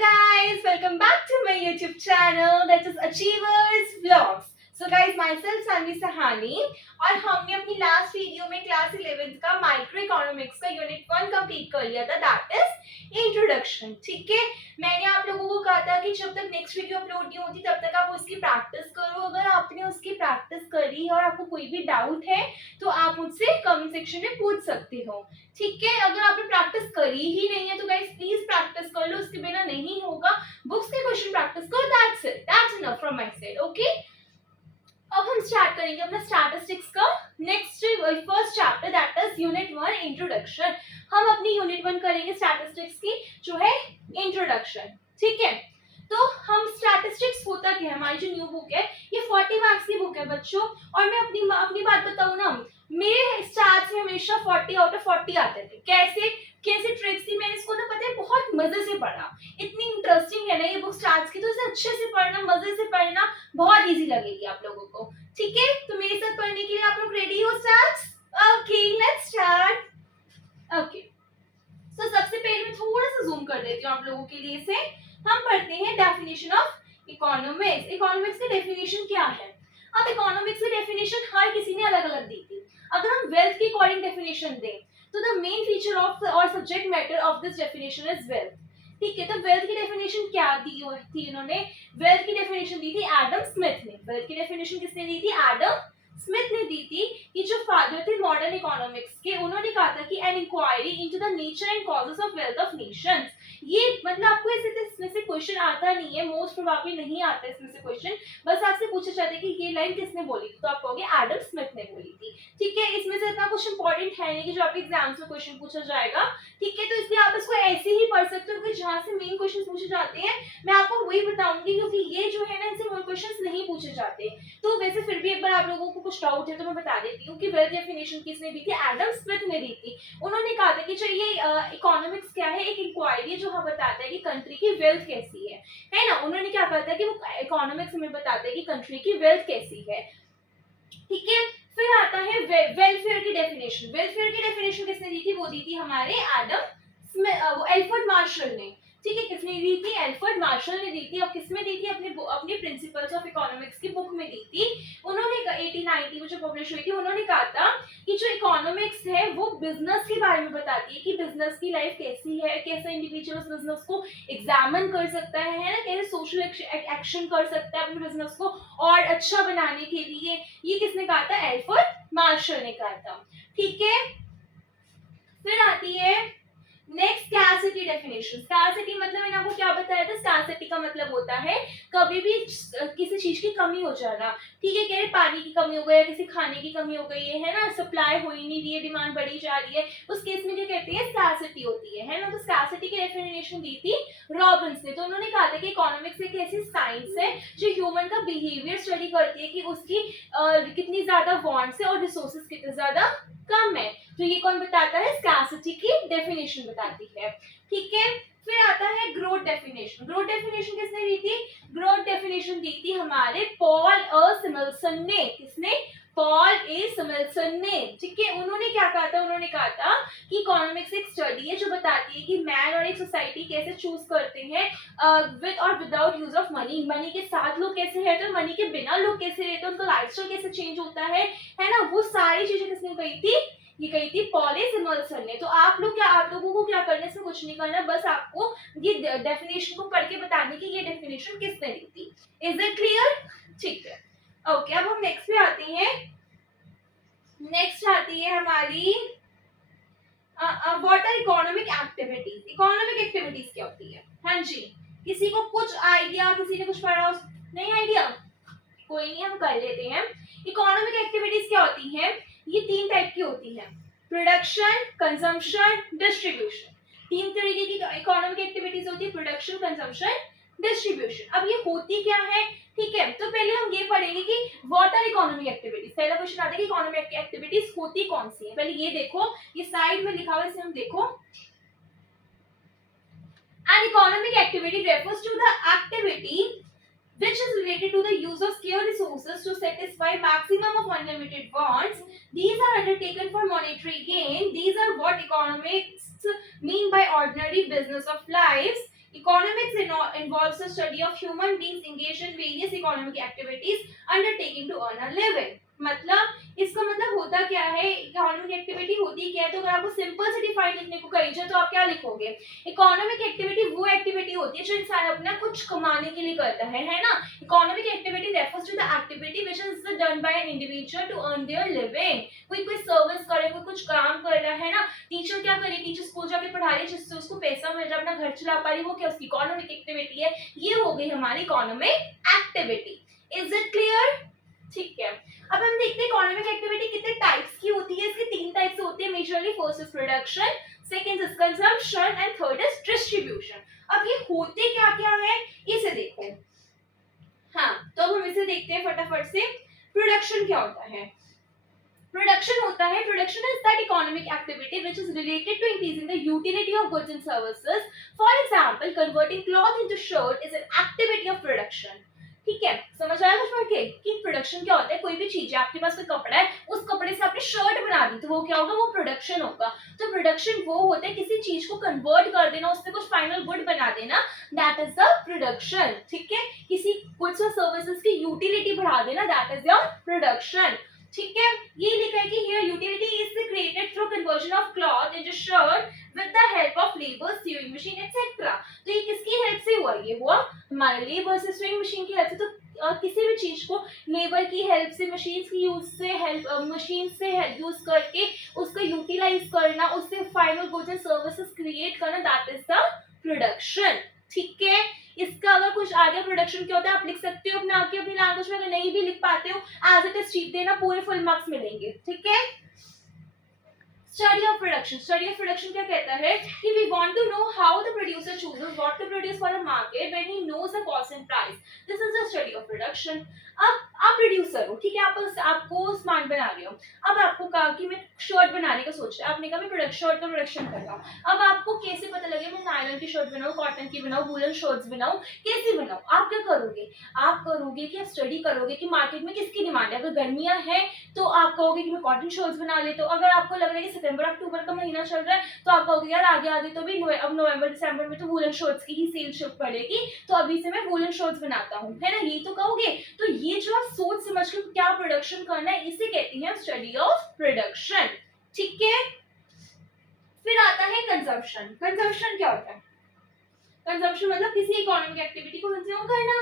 guys, welcome back to my YouTube channel that is Achievers Vlogs. So guys, myself Sanvi Sahani और हमने अपनी last video में class 11th का micro economics का unit 1 complete कर लिया था, दैट इज इंट्रोडक्शन। ठीक है, मैंने आप लोगों को कहा था कि जब तक नेक्स्ट वीडियो अपलोड नहीं होती तब तक आप उसकी प्रैक्टिस करो। अगर आपने उसकी प्रैक्टिस करी और आपको कोई भी डाउट है तो आप मुझसे कमेंट सेक्शन में पूछ सकते हो। ठीक है, अगर आपने प्रैक्टिस करी ही नहीं है तो गाइस प्लीज प्रैक्टिस कर लो, उसके बिना नहीं होगा। बुक्स के क्वेश्चन प्रैक्टिस करो, that's it, that's enough from my side. Okay, अब हम स्टार्ट करेंगे अपना स्टैटिस्टिक्स का next first chapter, that is unit 1 introduction. हम अपनी यूनिट 1 करेंगे स्टैटिस्टिक्स की, जो है इंट्रोडक्शन। ठीक है, तो हम स्टैटिस्टिक्स होता क्या है, हमारी जो न्यू बुक है ये 40 मार्क्स की बुक है बच्चों। और मैं अपनी बात बताऊं ना, मेरे स्टार्ट में हमेशा 40 आउट ऑफ 40 आते थे। कैसे कैसे ट्रिक्स थी, मैंने इसको ना पता है बहुत मजे से पढ़ा। इतनी इंटरेस्टिंग है ना ये बुक स्टार्स की, तो इसे अच्छे से पढ़ना, मजे से पढ़ना, बहुत इजी लगेगी आप लोगों को। ठीक है, तो मेरे साथ पढ़ने के लिए आप लोग रेडी हो start? Okay, let's start. Okay, तो सबसे पहले मैं थोड़ा सा जूम कर देती हूँ आप लोगों के लिए से। हम पढ़ते हैं डेफिनेशन ऑफ इकोनॉमिक्स। इकोनॉमिक्स की डेफिनेशन क्या है? अब इकोनॉमिक्स की डेफिनेशन हर किसी ने अलग अलग दी थी। अगर हम वेल्थ की अकॉर्डिंग डेफिनेशन दें तो द मेन फीचर ऑफ और subject matter of this definition is wealth. ठीक है, तो वेल्थ की डेफिनेशन क्या दी थी इन्होंने? वेल्थ की डेफिनेशन दी थी एडम स्मिथ ने। वेल्थ की डेफिनेशन किसने दी थी? एडम स्मिथ ने दी थी। कि जो फादर थे मॉडर्न इकोनॉमिक्स के, उन्होंने कहा था कि an inquiry into the nature and causes of wealth of nations. ये मतलब आपको इसमें से क्वेश्चन आता नहीं है, मोस्ट प्रोबेबली नहीं आता है इसमें से क्वेश्चन। बस आपसे पूछा जाता है कि ये लाइन किसने बोली थी, तो आप कहोगे एडम स्मिथ ने बोली थी। ठीक है, इसमें से इतना कुछ इंपॉर्टेंट है नहीं कि जो आपके एग्जाम्स में क्वेश्चन पूछा जाएगा। ठीक है, तो इसलिए आप इसको ऐसे ही पढ़ सकते हो कि जहाँ से मेन क्वेश्चन पूछे जाते हैं मैं आपको वही बताऊंगी, क्योंकि ये जो है ना इनसे मोर क्वेश्चन नहीं पूछे जाते। तो वैसे फिर भी एक बार आप लोगों को कुछ डाउट है तो मैं बता देती हूँ कि वेल्थ डेफिनेशन किसने दी थी? एडम स्मिथ ने दी थी। उन्होंने कहा था कि जो ये इकोनॉमिक्स क्या है, एक इंक्वायरी जो हमें बताता है कि कंट्री की वेल्थ कैसी है ना। उन्होंने क्या कहा था कि वो इकोनॉमिक्स हमें बताता है कि कंट्री की वेल्थ कैसी है। ठीक है, फिर आता है वेलफेयर की डेफिनेशन। वेलफेयर की डेफिनेशन किसने दी थी? वो दी थी हमारे एल्फ्रेड मार्शल ने। ठीक है, किसने दी थी? एल्फ्रेड मार्शल ने दी थी। अब किसमें दी थी? अपने प्रिंसिपल्स ऑफ इकोनॉमिक्स की बुक में दी थी। उन्होंने 1890 में जो पब्लिश हुई थी, उन्होंने कहा था कि जो इकोनॉमिक्स है वो बिजनेस के बारे में बताती है कि बिजनेस की लाइफ कैसी है, कैसे इंडिविजुअल बिजनेस को एग्जामिन कर सकता है ना, कैसे सोशल एक्शन कर सकता है अपने बिजनेस को और अच्छा बनाने के लिए। ये किसने कहा था? एल्फ्रेड मार्शल ने कहा था। ठीक है, फिर आती है नेक्स्ट स्कार्सिटी डेफिनेशन। स्कार्सिटी मतलब मैंने आपको क्या बताया था? स्कार्सिटी का मतलब होता है कभी भी किसी चीज की कमी हो जाना। ठीक है, कह रहे पानी की कमी हो गई है, किसी खाने की कमी हो गई है ना, सप्लाई हो ही नहीं रही है, डिमांड बढ़ी जा रही है, उस केस में क्या कहते हैं? स्कार्सिटी होती है ना। तो स्कार्सिटी की डेफिनेशन दी थी रॉबिन्स ने। तो उन्होंने कहा था कि इकोनॉमिक्स एक ऐसी साइंस है जो ह्यूमन का बिहेवियर स्टडी करती है कि उसकी कितनी ज्यादा वांट्स है और रिसोर्सेज कितने ज्यादा कम है। तो ये कौन बताता है? स्कार्सिटी की डेफिनेशन बताती है। ठीक है, फिर आता है ग्रोथ डेफिनेशन। ग्रोथ डेफिनेशन किसने दी थी? ग्रोथ डेफिनेशन दी थी हमारे पॉल सिमल्सन ने। किसने? पॉल ए सिमल्सन ने। ठीक है, उन्होंने क्या कहा था? उन्होंने कहा था कि इकोनॉमिक्स एक स्टडी है जो बताती है कि मैन और एक सोसाइटी कैसे चूज करते हैं विद और without use of money. Money के साथ लोग कैसे रहते हैं, मनी के बिना लोग कैसे रहते हैं, उनका लाइफस्टाइल कैसे चेंज होता है ना। वो सारी चीजें किसने कही थी? ये कही थी पॉल ए सिमल्सन ने। तो आप लोगों को क्या करना है, इसमें कुछ नहीं करना, बस आपको ये डेफिनेशन को पढ़ के बताने की ये डेफिनेशन किसने दी थी। Is it clear? ठीक है, ओके, अब हम नेक्स्ट पे आते हैं। नेक्स्ट आती है हमारी what are economic activities. Economic activities क्या होती है? हाँ जी, किसी को कुछ आइडिया? किसी ने कुछ पढ़ा? नहीं आइडिया? कोई नहीं, हम कर लेते हैं। इकोनॉमिक एक्टिविटीज क्या होती हैं? ये 3 टाइप की होती है, प्रोडक्शन, कंजम्पशन, डिस्ट्रीब्यूशन। 3 तरीके की इकोनॉमिक एक्टिविटीज होती है, प्रोडक्शन, कंजम्पशन, डिस्ट्रीब्यूशन। अब ये होती क्या है? ठीक है, तो पहले हम ये पढ़ेंगे कि व्हाट आर इकोनॉमिक एक्टिविटीज। पहला क्वेश्चन आता है कि इकोनॉमिक एक्टिविटीज होती कौन सी है। पहले ये देखो, ये साइड में लिखा हुआ है, इसे हम देखो। An economic activity refers to the activity which is related to the use of scarce resources to satisfy maximum of unlimited wants. These are undertaken for monetary gain. These are what economists mean by ordinary business of lives. Economics involves the study of human beings engaged in various economic activities undertaking to earn a living. मतलब इसका मतलब होता क्या है, economic activity होती क्या है, तो अगर आपको सिंपल से डिफाइन लिखने को कही जाए तो आप क्या लिखोगे? इकोनॉमिक एक्टिविटी वो एक्टिविटी होती है जो इंसान अपना कुछ कमाने के लिए करता है ना. Economic activity refers to the activity which is done by an individual to earn their living. कोई सर्विस कर रहा है, कोई कुछ काम कर रहा है ना. टीचर क्या कर रही है, टीचर स्कूल जाके पढ़ा रही है जिससे उसको पैसा मिल रहा है, अपना घर चला पा रही है, वो क्या उसकी इकोनॉमिक एक्टिविटी है. ये हो गई हमारी economic activity. Is it clear? ठीक है. अब हम देखते हैं इकोनॉमिक एक्टिविटी कितने टाइप्स की होती है. इसके 3 टाइप्स होते हैं majorly. First is production, second is consumption and third is distribution. अब ये होते क्या क्या है इसे देखो. हाँ, तो अब हम इसे देखते हैं फटाफट से. प्रोडक्शन क्या होता है? प्रोडक्शन होता है, production is that economic activity which is related to increasing the utility of goods and services. For example, converting cloth into shirt is an activity of production. ठीक है, समझ आया कुछ पढ़ के कि प्रोडक्शन क्या होता है? कोई भी चीज है, आपके पास कोई कपड़ा है, उस कपड़े से आपने शर्ट बना दी, तो वो क्या होगा? वो प्रोडक्शन होगा. तो प्रोडक्शन वो होता है किसी चीज को कन्वर्ट कर देना, उससे कुछ फाइनल गुड बना देना, दैट इज द प्रोडक्शन. ठीक है, किसी गुड्स और सर्विसेज की यूटिलिटी बढ़ा देना, दैट इज योर प्रोडक्शन. ठीक है, ये लिखा है कि here utility is created through conversion of cloth into shirt with the help of labour, sewing machine etcetera. तो ये किसकी हेल्प से हुआ? ये हुआ हमारे लेबर से, स्विंग मशीन की हेल्प से. तो किसी भी चीज को लेबर की हेल्प से, मशीन की यूज से, मशीन से यूज करके उसको यूटिलाइज करना, उससे final goods and services create करना, दैट इज द प्रोडक्शन. ठीक है, इसका अगर कुछ आगे प्रोडक्शन क्या होता है आप लिख सकते हो अपने आगे अपनी लैंग्वेज में. अगर नहीं भी लिख पाते हो, एज इट इज ठीक देना, पूरे फुल मार्क्स मिलेंगे. ठीक है. Study of production. Study of production क्या कहता है कि we want to know how the producer chooses what to produce for the market when he knows the cost and price. This is the study of production. अब आप producer हो, ठीक है, आपको सामान बना रहे हो. अब आपको कहा कि मैं शर्ट बनाने का सोच रहा है, आपने कहा मैं शर्ट का प्रोडक्शन कर रहा हूँ. अब आपको कैसे पता लगे मैं नायलॉन की शर्ट बनाऊँ, कॉटन की बनाऊँ, वूलन शर्ट्स बनाऊँ, कैसे बनाऊँ? आप क्या करोगे? आप करोगे कि आप स्टडी करोगे कि मार्केट में किसकी डिमांड है. अगर गर्मियाँ हैं तो आप कहोगे कि मैं कॉटन शर्ट्स बना लेता हूँ. अगर आपको लग रहा है कि सितंबर अक्टूबर का महीना चल रहा है तो आप कहोगे यार आगे आगे तो भी अब नवंबर दिसंबर में तो वूलन शर्ट्स की ही सेल शिफ्ट पड़ेगी, तो अभी से मैं वूलन शर्ट्स बनाता हूँ, है ना. ये तो कहोगे. तो ये जो आप सोच समझ के क्या प्रोडक्शन करना है, इसे कहते हैं स्टडी ऑफ प्रोडक्शन. ठीक है. फिर आता है कंजम्पशन. कंजम्पशन क्या होता है? कंजम्पशन मतलब किसी इकोनॉमिक एक्टिविटी को कंज्यूम करना,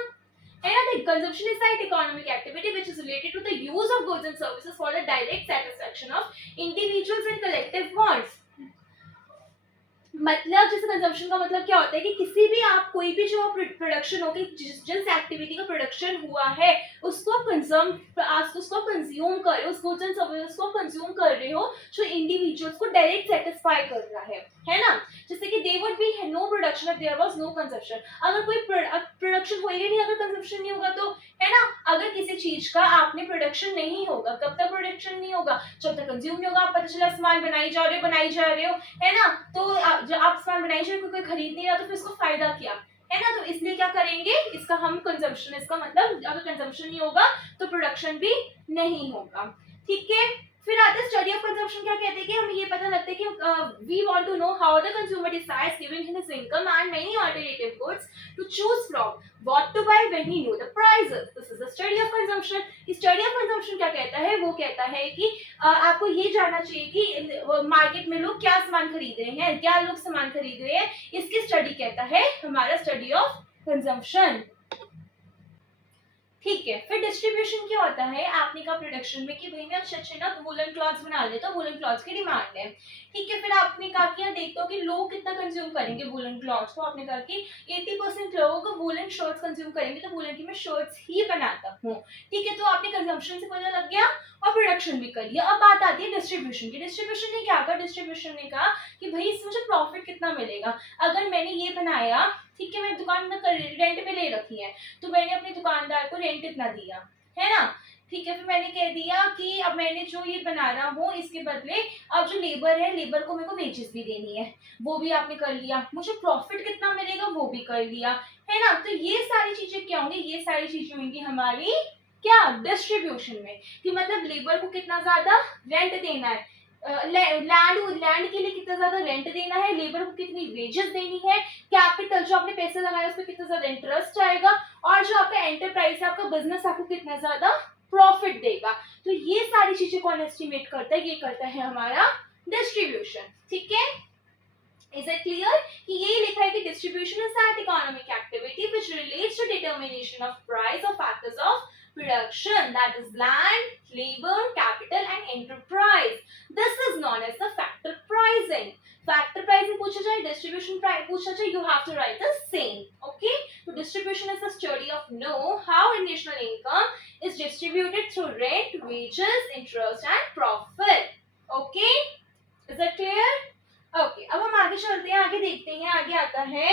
है ना. The consumption is that economic activity which is related to the use of goods and services for the direct satisfaction of individuals and collective wants. मतलब जैसे कंजम्पशन का मतलब क्या होता है कि किसी भी आप कोई भी जो प्रोडक्शन हो, जिस एक्टिविटी का प्रोडक्शन हुआ है उसको कंज्यूम कर, उस गुड्स एंड सर्विसेज को कंज्यूम कर रहे हो जो इंडिविजुअल्स को डायरेक्ट सेटिस्फाई कर रहा है ना. जैसे कि there would be no production if there was no consumption. अगर कोई प्रोडक्शन होएगा नहीं अगर कंजम्पशन नहीं होगा तो, है ना. अगर किसी चीज का आपने प्रोडक्शन नहीं होगा, कब तक प्रोडक्शन नहीं होगा? जब तक कंज्यूम नहीं होगा. आप पता चला सामान बनाई जा रहे हो, है ना. तो जब आप सामान बनाई जा रहे हो, कोई खरीद नहीं रहा तो फिर इसको फायदा क्या, है ना. तो इसलिए क्या करेंगे, इसका हम कंजम्पशन, इसका मतलब अगर कंजम्पशन नहीं होगा तो प्रोडक्शन भी नहीं होगा. ठीक है. फिर आते हैं स्टडी ऑफ कंजम्पशन. क्या कहते हैं कि हमें ये पता लगता है कि we want to know how the consumer decides giving his income and many alternative goods to choose from what to buy when he know the prices. This is the study of consumption. Study of consumption क्या कहता है? वो कहता है कि आपको ये जानना चाहिए कि मार्केट में लोग क्या सामान खरीद रहे हैं, क्या लोग सामान खरीद रहे हैं. इसकी स्टडी कहता है हमारा स्टडी ऑफ कंजम्पशन. ठीक है. फिर डिस्ट्रीब्यूशन क्या होता है? आपने कहा प्रोडक्शन में कि भाई मैं अच्छे ना वूलन क्लॉथ्स बना लेता हूँ, वूलन क्लॉथ्स की डिमांड है. ठीक है. फिर आपने कहा कि देखते हो कि लोग कितना कंज्यूम करेंगे वूलन क्लॉथ्स को. आपने कहा कि 80% लोग वूलन शर्ट्स कंज्यूम करेंगे, तो वूलन की मैं शर्ट्स ही बनाता हूँ. ठीक है. तो आपने कंजम्पशन से पता लग गया और प्रोडक्शन भी कर लिया. अब बात आती है डिस्ट्रीब्यूशन की. डिस्ट्रीब्यूशन ने क्या कहा? डिस्ट्रीब्यूशन ने कहा कि भाई इसमें मुझे प्रॉफिट कितना मिलेगा. अगर मैंने ये बनाया, ठीक है, मैंने दुकान रेंट पे ले रखी है, तो मैंने अपने दुकानदार को रेंट इतना दिया, है ना. ठीक है. फिर मैंने कह दिया कि अब मैंने जो ये बना रहा हूँ इसके बदले अब जो लेबर है, लेबर को मेरे को वेजेस भी देनी है, वो भी आपने कर लिया. मुझे प्रॉफिट कितना मिलेगा वो भी कर लिया, है ना. तो ये सारी चीजें क्या होंगी? ये सारी चीजें होंगी हमारी क्या डिस्ट्रीब्यूशन में, कि मतलब लेबर को कितना ज्यादा रेंट देना है, लैंड के लिए कितना ज्यादा रेंट देना है, लेबर को कितनी वेजेस देनी है, कैपिटल जो आपने पैसे लगाया उस पर कितना ज्यादा इंटरेस्ट आएगा, और जो आपका एंटरप्राइज है, आपका बिजनेस आपको कितना ज्यादा प्रॉफिट देगा। तो ये सारी चीजें कौन एस्टिमेट करता है, ये करता है हमारा डिस्ट्रीब्यूशन। ठीक है, इज इट क्लियर कि ये लिखा है कि distribution is that economic activity which relates to determination of price और factors of production, that is land, labor, capital and enterprise. This is known as the factor pricing. Factor pricing पूछा जाए, distribution price पूछा जाए, you have to write the same. Okay, so distribution is the study of know how national income is distributed through rent, wages, interest and profit. Okay, is that clear? Okay, अब हम आगे चलते हैं, आगे देखते हैं, आगे आता है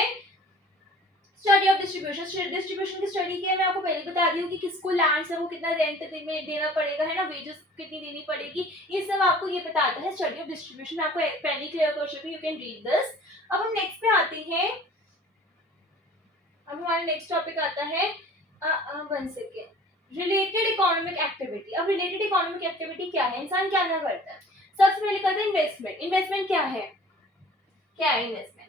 स्टडी ऑफ डिस्ट्रीब्यूशन। डिस्ट्रीब्यूशन की स्टडी क्या है, मैं आपको पहले बता दी हूँ कि किसको लैंड है वो कितना रेंट में देना पड़ेगा, है ना, वेजेस कितनी देनी पड़ेगी, ये सब आपको ये बताता है स्टडी ऑफ डिस्ट्रीब्यूशन। आपको पहले क्लियर कर चुकी, यू कैन रीड दिस। अब हम नेक्स्ट पे आते हैं, अब हमारा नेक्स्ट टॉपिक आता है 1 सेकेंड, रिलेटेड इकोनॉमिक एक्टिविटी। अब रिलेटेड इकोनॉमिक एक्टिविटी क्या है, इंसान क्या क्या करता है। सबसे पहले करते हैं इन्वेस्टमेंट। इन्वेस्टमेंट क्या है, क्या है इन्वेस्टमेंट?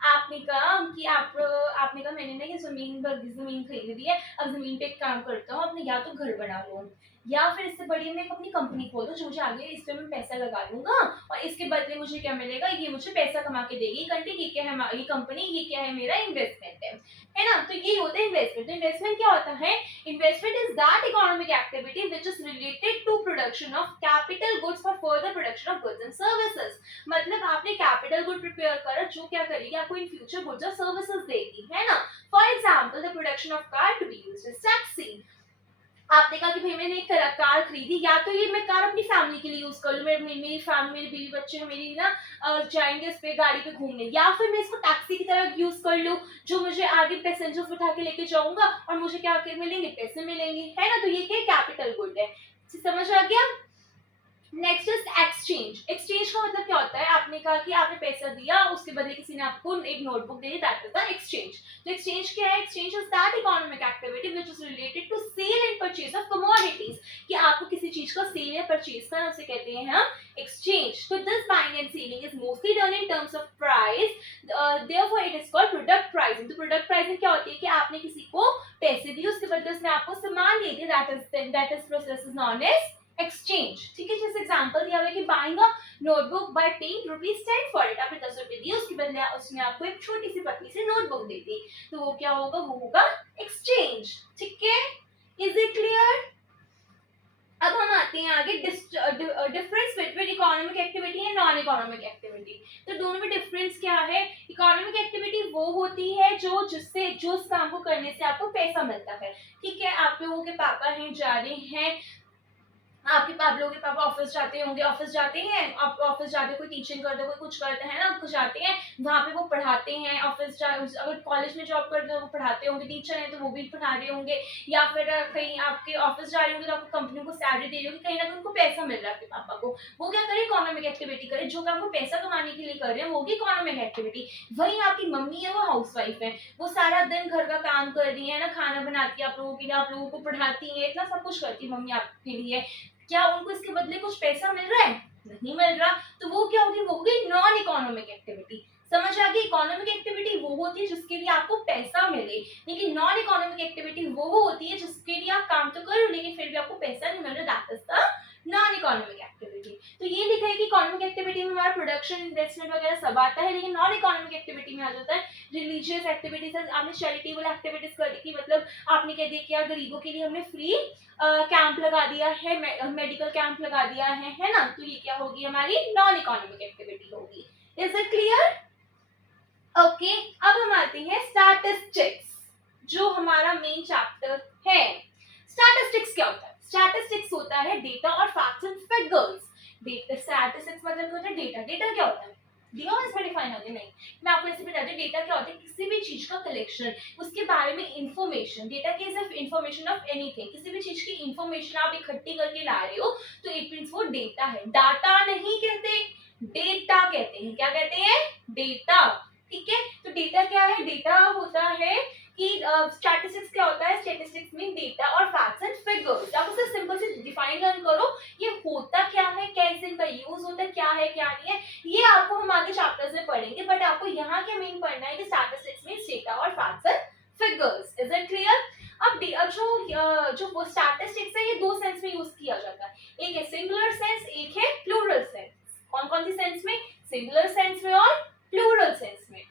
आपने कहा कि आपने कहा मैंने ना ये जमीन खरीदी है, अब जमीन पे एक काम करता हूँ, अपने या तो घर बना लूँ या फिर इससे बढ़िया मैं एक अपनी कंपनी खोल दूँ जो मुझे आगे इस पे मैं पैसा लगा लूंगा और इसके बदले मुझे क्या मिलेगा, ये मुझे पैसा कमा के देगी कंट्री, ये क्या है, ये कंपनी, ये क्या है, मेरा इन्वेस्टमेंट है ना। तो ये होता है इन्वेस्टमेंट। तो इन्वेस्टमेंट क्या होता है, investment is that economic activity which is related to production of capital goods for further production of goods and services. मतलब आपने कैपिटल गुड प्रिपेयर करा जो क्या करेगी, आपको इन फ्यूचर गुड्स और सर्विसेज देगी, है ना। For example the production of car to be used as taxi. आपने कहा कि भाई मैंने एक कार खरीदी, या तो ये मैं कार अपनी फैमिली के लिए यूज कर लूँ, मेरी फैमिली, मेरे बीवी बच्चे हैं मेरी ना जाएंगे इस पे गाड़ी पे घूमने, या फिर मैं इसको टैक्सी की तरह यूज कर लूँ जो मुझे आगे पैसेंजर्स उठा के लेके जाऊंगा और मुझे क्या मिलेंगे, पैसे मिलेंगे, है ना। तो ये क्या कैपिटल गुड है, समझ आ गया। Next is exchange. एक्सचेंज का मतलब क्या होता है, आपने कहा कि आपने पैसा दिया, उसके बदले किसी ने आपको एक नोटबुक दे दी, दैट इज द एक्सचेंज। तो एक्सचेंज क्या है, exchange is that economic activity which is related to sale and purchase of commodities, कि आपको किसी चीज का सेल या परचेज करना, उसे कहते हैं हम एक्सचेंज। तो this buying and selling is mostly done in terms of price, therefore it is called product pricing. तो प्रोडक्ट प्राइसिंग क्या होती है कि आपने किसी को पैसे दिए, उसके बदले उसने आपको सामान दे दिया, that is process is known as exchange. ठीक है, जैसे एग्जांपल दिया हुआ है कि buying a notebook by paying ₹10 for it. आपने 10 रुपए दिए, उसके बदले उसने आपको एक छोटी सी पतली सी नोटबुक दे दी, तो वो क्या होगा, वो होगा एक्सचेंज। ठीक है, इज इट क्लियर। अब हम आते हैं आगे difference between economic activity and non economic activity. तो दोनों में डिफरेंस क्या है, इकोनॉमिक एक्टिविटी वो होती है जो जिससे जो उस काम को करने से आपको पैसा मिलता है। ठीक है, आप लोगों के पापा हैं, जा रहे हैं, आप लोगों के पापा ऑफिस जाते होंगे, ऑफिस जाते हैं, आप ऑफिस जाते, कोई टीचिंग करते, कोई कुछ करते हैं ना, कुछ जाते हैं वहाँ पे वो पढ़ाते हैं, अगर कॉलेज में जॉब करते हैं वो पढ़ाते होंगे, टीचर हैं तो वो भी पढ़ा रहे होंगे, या फिर कहीं आपके ऑफिस जा रहे होंगे तो आपको कंपनी को सैलरी दे रही होगी, कहीं ना कहीं उनको पैसा मिल रहा है आपके पापा को, वो क्या करे, इकोनॉमिक एक्टिविटी करे, जो काम वो पैसा कमाने के लिए कर रहे हैं वो होगी इकोनॉमिक एक्टिविटी। वहीं आपकी मम्मी है, वो हाउस वाइफ है, वो सारा दिन घर का काम कर रही है ना, खाना बनाती है आप लोगों के लिए, आप लोगों को पढ़ाती है, इतना सब कुछ करती है मम्मी आपके लिए, क्या उनको इसके बदले कुछ पैसा मिल रहा है, नहीं मिल रहा, तो वो क्या होगी, वो होगी नॉन इकोनॉमिक एक्टिविटी। समझ आ गई, इकोनॉमिक एक्टिविटी वो होती है जिसके लिए आपको पैसा मिले, लेकिन नॉन इकोनॉमिक एक्टिविटी वो होती है जिसके लिए आप काम तो कर रहे हो लेकिन फिर भी आपको पैसा नहीं मिल रहा, that is the non economic activity. तो ये लिखा है कि इकोनॉमिक एक्टिविटी में हमारा प्रोडक्शन, इन्वेस्टमेंट वगैरह सब आता है, लेकिन नॉन इकोनॉमिक एक्टिविटी में आ जाता है रिलीजियस एक्टिविटीज। आपने चैरिटेबल एक्टिविटीज कर दी कि मतलब आपने कह दिया कि यार गरीबों के लिए हमने फ्री कैंप लगा दिया है, मेडिकल कैंप लगा दिया है ना, तो ये क्या होगी, हमारी नॉन इकोनॉमिक एक्टिविटी होगी। Is it clear. ओके, अब हम आते हैं स्टैटिस्टिक्स, जो हमारा मेन चैप्टर है। स्टैटिस्टिक्स क्या होता है, स्टैटिस्टिक्स होता है डेटा और facts and figures. Data, statistics मतलब क्या होता है, डेटा। डेटा क्या होता है, दिया हुआ इसमें डिफाइन होती नहीं, मैं आपको ऐसे बताती हूँ। डेटा क्या होता है, किसी भी चीज का कलेक्शन, उसके बारे में इंफॉर्मेशन। डेटा की सिर्फ इंफॉर्मेशन ऑफ एनीथिंग, किसी भी चीज की इंफॉर्मेशन आप इकट्ठी करके ला रहे हो तो इट मींस वो डेटा है। डाटा नहीं कहते, डेटा कहते हैं। क्या कहते हैं, डेटा। ठीक है, तो डेटा क्या है, डेटा होता है कि स्टैटिस्टिक्स क्या होता है, स्टैटिस्टिक्स मीन डेटा और फैक्ट्स एंड फिगर्स। आप उसे सिंपल से डिफाइन लर्न करो, ये होता क्या है, कैसे इनका यूज होता है, क्या है क्या नहीं है, ये आपको हम आगे चैप्टर्स में पढ़ेंगे, बट आपको यहाँ क्या मेन पढ़ना है कि स्टैटिस्टिक्स में जो स्टैटिस्टिक्स है ये दो सेंस में यूज किया जाता है, एक है सिंगुलर सेंस, एक है प्लूरल सेंस। कौन कौन सी सेंस में? सिंगुलर सेंस में और प्लूरल सेंस में।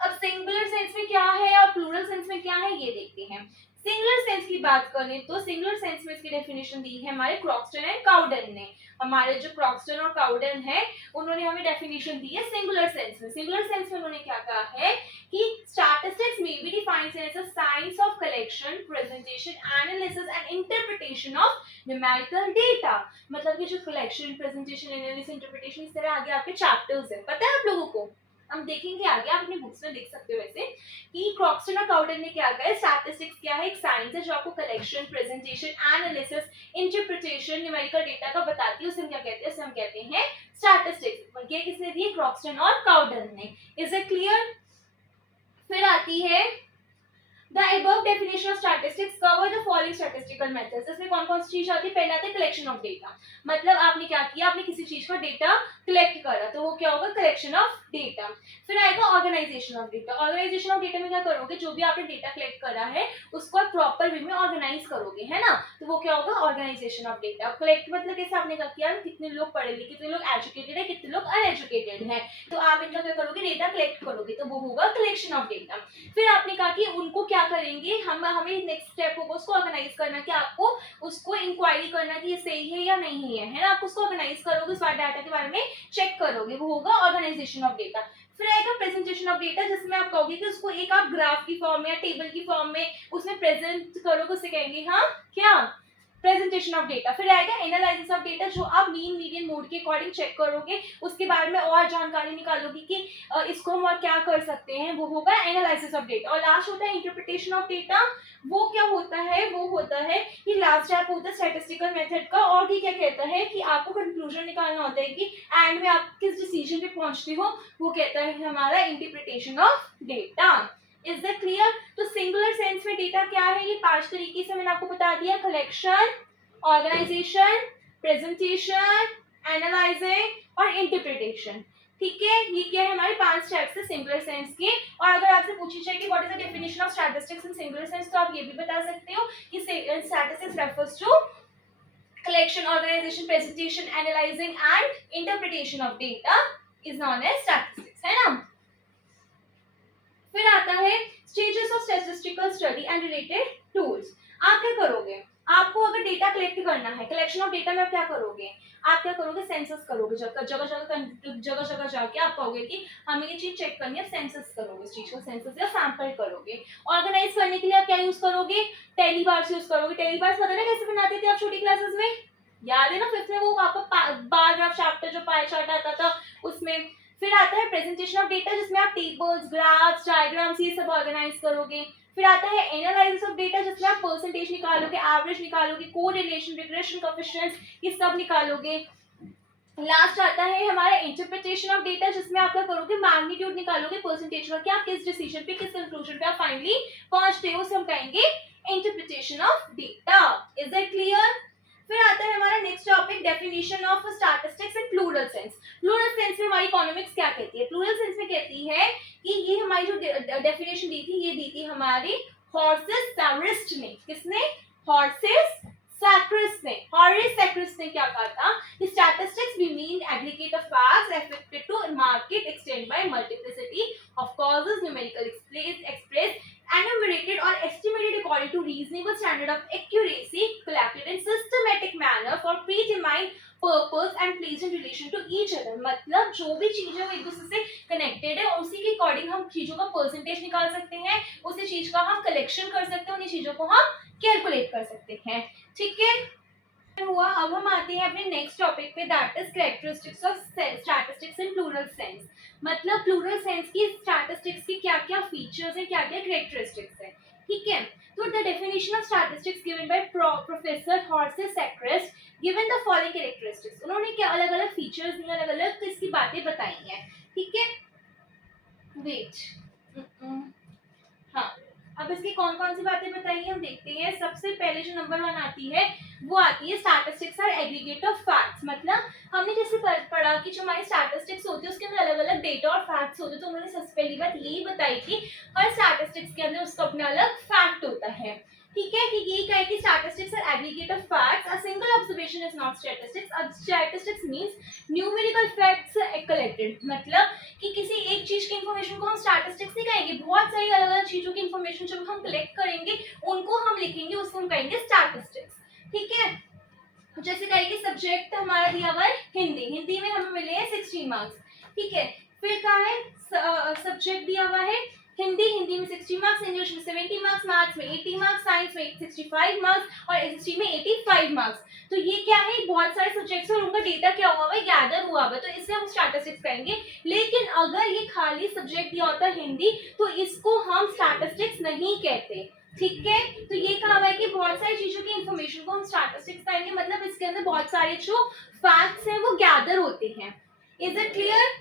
अब सिंगुलर सेंस में क्या है और प्लूरल सेंस में क्या है ये देखते हैं। सिंगुलर सेंस की बात करें तो सिंगुलर सेंस में इसकी डेफिनेशन दी है हमारे क्रॉक्सटन एंड काउडेन ने। हमारे जो क्रॉक्सटन और काउडेन है उन्होंने हमें डेफिनेशन दी है सिंगुलर सेंस में। सिंगुलर सेंस में उन्होंने क्या कहा है कि statistics may be defined as a science of collection, presentation, analysis and interpretation of numerical data. मतलब कि जो कलेक्शन, प्रेजेंटेशन, एनालिसिस, इंटरप्रिटेशन इस तरह आगे आपके चैप्टर्स है, पता है आप लोगों को, हम देखेंगे आगे, आप अपनी बुक्स में देख सकते हो वैसे कि क्रॉक्सटन और काउडेन ने क्या कहा है, स्टैटिस्टिक्स क्या है, एक साइंस है जो आपको collection, presentation, analysis, interpretation, numerical data का बताती है, उसे हम क्या कहते हैं, उसे हम कहते हैं स्टैटिस्टिक्स। ये किसने दी? क्रॉक्सटन और काउडेन ने। Is it clear? फिर आती है The above definition of statistics cover the following statistical methods। इसमें कौन कौन सी चीज आती है? पहला आता है कलेक्शन ऑफ डेटा। मतलब आपने क्या किया, आपने किसी चीज का डेटा कलेक्ट करा तो वो क्या होगा? Collection of data. फिर आएगा organisation of data. Organisation of data में क्या करोगे? जो भी आपने डेटा कलेक्ट करा है उसको आप प्रॉपर वे में ऑर्गेनाइज करोगे, है ना, तो वो क्या होगा? Organisation of data. कलेक्ट मतलब कैसे आपने क्या किया, कितने लोग पढ़े लिखे, कितने लोग एजुकेटेड है, कितने लोग अनएजुकेटेड है, तो आप इनका क्या करोगे? डेटा कलेक्ट करोगे, तो वो होगा कलेक्शन ऑफ डेटा। फिर आपने कहा कि उनको क्या करेंगे, हमें नेक्स्ट स्टेप होगा उसको ऑर्गेनाइज करना, कि आपको उसको इंक्वायरी करना कि ये सही है या नहीं है, ना, आप उसको ऑर्गेनाइज करोगे, उस डाटा के बारे में चेक करोगे, वो होगा ऑर्गेनाइजेशन ऑफ डेटा। फिर आएगा प्रेजेंटेशन ऑफ डेटा, जिसमें आप कहोगे कि उसको एक आप ग्राफ की फॉर्म में या टेबल की फॉर्म में उसमें प्रेजेंट करोगे, उसे कहेंगे हाँ क्या? Presentation of data. फिर आएगा एनालिसिस ऑफ डेटा, जो आप मीन मीडियन मोड के अकॉर्डिंग चेक करोगे, उसके बारे में और जानकारी निकालोगे कि इसको हम और क्या कर सकते हैं, वो होगा एनालिसिस ऑफ डेटा। और लास्ट होता है इंटरप्रिटेशन ऑफ डेटा। वो क्या होता है? वो होता है कि लास्ट स्टेप होता है स्टैटिस्टिकल मेथड का, और ये क्या कहता है कि आपको कंक्लूजन निकालना होता है कि एंड में आप किस डिसीजन पे पहुंचते हो, वो कहता है हमारा interpretation of data. Is that clear? तो सिंगुलर सेंस में डेटा क्या है, ये 5 तरीके से मैंने आपको बता दिया, कलेक्शन, ऑर्गेनाइजेशन, प्रेजेंटेशन, एनालाइजिंग और इंटरप्रिटेशन। ठीक है, ये क्या है? हमारे 5 स्टेप्स है सिंगुलर सेंस के। और अगर आपसे पूछी जाए कि what is the definition of statistics in singular sense, तो आप ये भी बता सकते हो कि statistics refers to collection, organization, presentation, analyzing and interpretation of data is known as statistics, है ना। फिर आता है stages of statistical study and related tools। आप क्या करोगे? आपको अगर डेटा कलेक्ट करना है, कलेक्शन ऑफ डेटा में आप क्या करोगे? आप क्या करोगे? सेंसस करोगे, जगह जगह जाके आप कहोगे कि हमें ये चीज चेक करनी है, सेंसस करोगे, इस चीज को सेंसस या सैंपल करोगे। ऑर्गेनाइज करने के लिए आप क्या यूज करोगे? टेली बार्स यूज करोगे। टेली बार्स पता है कैसे बनाते थे आप छोटी क्लासेस में? याद है ना, फिफ्थ में वो आपका बार ग्राफ चैप्टर जो पाई चार्ट आता था उसमें। फिर आता है प्रेजेंटेशन ऑफ डेटा, जिसमें आप टेबल्स, ग्राफ्स, डायग्राम्स ये सब ऑर्गेनाइज करोगे। फिर आता है एनालिसिस ऑफ डेटा, जिसमें आप परसेंटेज निकालोगे, एवरेज निकालोगे, कोरिलेशन, रिग्रेशन कोएफिशिएंट्स ये सब निकालोगे। लास्ट आता है हमारा इंटरप्रिटेशन ऑफ डेटा, जिसमें आप क्या करोगे? मैग्नीट्यूड निकालोगे परसेंटेज का, कि आप किस डिसीजन पे, किस कंक्लूजन पे आप फाइनली पहुंचते हो, उसे हम कहेंगे interpretation of data. Is that clear? फिर आता है हमारा next topic definition of statistics in plural sense. Plural sense में हमारी इकोनॉमिक्स क्या कहती है? प्लूरल सेंस में कहती है कि ये हमारी जो डेफिनेशन दी थी, ये दी थी हमारी हॉर्सिस सैक्रिस्ट ने। किसने? हॉर्सिस सैक्रिस्ट ने। हॉरिस सैक्रिस्ट ने क्या कहा था कि statistics we mean aggregate of facts affected to market extended by multiplicity of causes numerical expressed enumerated or estimated according to reasonable standard of accuracy collected in systematic manner for predetermined purpose and placed in relation to each other। मतलब जो भी चीजें वो एक दूसरे से connected है, उसी के अकॉर्डिंग हम चीजों का परसेंटेज निकाल सकते हैं, उसी चीज का हम कलेक्शन कर सकते हैं, उन्हीं चीजों को हम कैलकुलेट कर सकते हैं। ठीक है हुआ। अब हम आते हैं अपने नेक्स्ट टॉपिक पे, that is characteristics of statistics in plural sense. मतलब प्लूरल सेंस की स्टैटिस्टिक्स की क्या क्या फीचर्स हैं, क्या क्या कैरेक्टरिस्टिक्स हैं। ठीक है, तो the definition of statistics given by professor Horace Secrist given the following characteristics. उन्होंने क्या अलग अलग फीचर्स दिए, अलग अलग इसकी बातें बताई हैं। ठीक है, वेट हाँ, अब इसकी कौन कौन सी बातें बताई हम देखते हैं। सबसे पहले जो नंबर 1 आती है वो आती है statistics are aggregate of facts. मतलब हमने जैसे पढ़ा कि जो हमारी स्टैटिस्टिक्स होती है उसके अंदर अलग अलग डेटा और फैक्ट्स होते हैं, तो उन्होंने सबसे पहली बात यही बताई कि हर स्टैटिस्टिक्स के अंदर उसका अपना अलग फैक्ट होता है। ठीक है, कि ये कहे कि statistics are aggregate of facts, a single observation is not statistics. अब statistics means numerical facts collected, मतलब कि किसी एक चीज की इंफॉर्मेशन को हम स्टैटिस्टिक्स नहीं कहेंगे, बहुत सारी अलग अलग चीजों की इंफॉर्मेशन जब हम कलेक्ट करेंगे उनको हम लिखेंगे, उसको हम कहेंगे स्टैटिस्टिक्स। ठीक है, जैसे कहे कि सब्जेक्ट हमारा दिया हुआ है हिंदी, हिंदी में हमें मिले हैं 60 मार्क्स। ठीक है, फिर कहा है सब्जेक्ट दिया हुआ है हिंदी, हिंदी में 60 मार्क्स, इंग्लिश में 70 मार्क्स, मैथ्स में 80 मार्क्स, साइंस में 65 मार्क्स और एसएसटी में 85 मार्क्स। तो ये क्या है, बहुत सारे सब्जेक्ट्स और उनका डेटा क्या हुआ है, गैदर हुआ है, तो इससे हम स्टैटिस्टिक्स कहेंगे। लेकिन अगर ये खाली सब्जेक्ट दिया होता है हिंदी, तो इसको हम स्टैटिस्टिक्स नहीं कहते। ठीक है, तो ये कहा हुआ है कि बहुत सारी चीजों की इंफॉर्मेशन को हम स्टैटिस्टिक्स कहेंगे, मतलब इसके अंदर बहुत सारे जो फैक्ट्स हैं वो गैदर होते हैं। Is it clear?